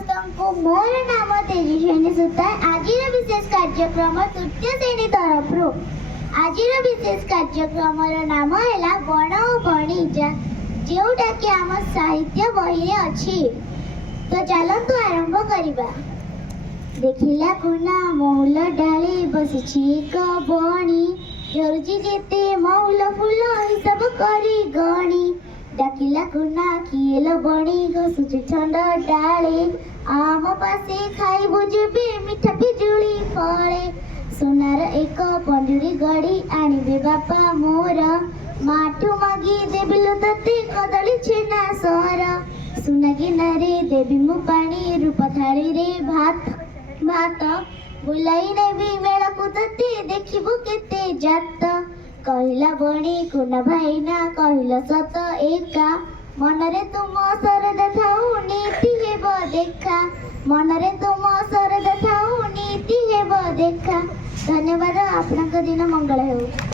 समस्त मोर नाम तेजस्विनी सुतार। आज विशेष कार्यक्रम तृतीय श्रेणी तरफ आज विशेष कार्यक्रम नाम है बण और बणिजा, जोटा कि आम साहित्य बही अच्छी। तो चलतु आरंभ करवा। देखिला कुना मौल डाली बसी एक बणी, झरुची जेते मौल फूल हिसाब करी गणी। डाकिला कुना किएल बणी घसुची ठंड डाले, आम पासे खाइबु जेबे मिठा पिजुली फले। सोनार एक पंजुरी गड़ी आनिबे बापा मोर, माठू मागी देबिलो तते कदली छेना सर। सुना गिनारे देबी मु पानी, रूप थाली रे भात भात बुलाई नेबी मेला कुदते देखिबु केते जात। कहिला बणी कुना भाईना कहिला सत एका, मनरे तुम सरदा थाऊ नीति हेब देखा। मनरे तुम सरदा थाऊ नीति हेब देखा। धन्यवाद। आपनक दिन मंगल हेउ।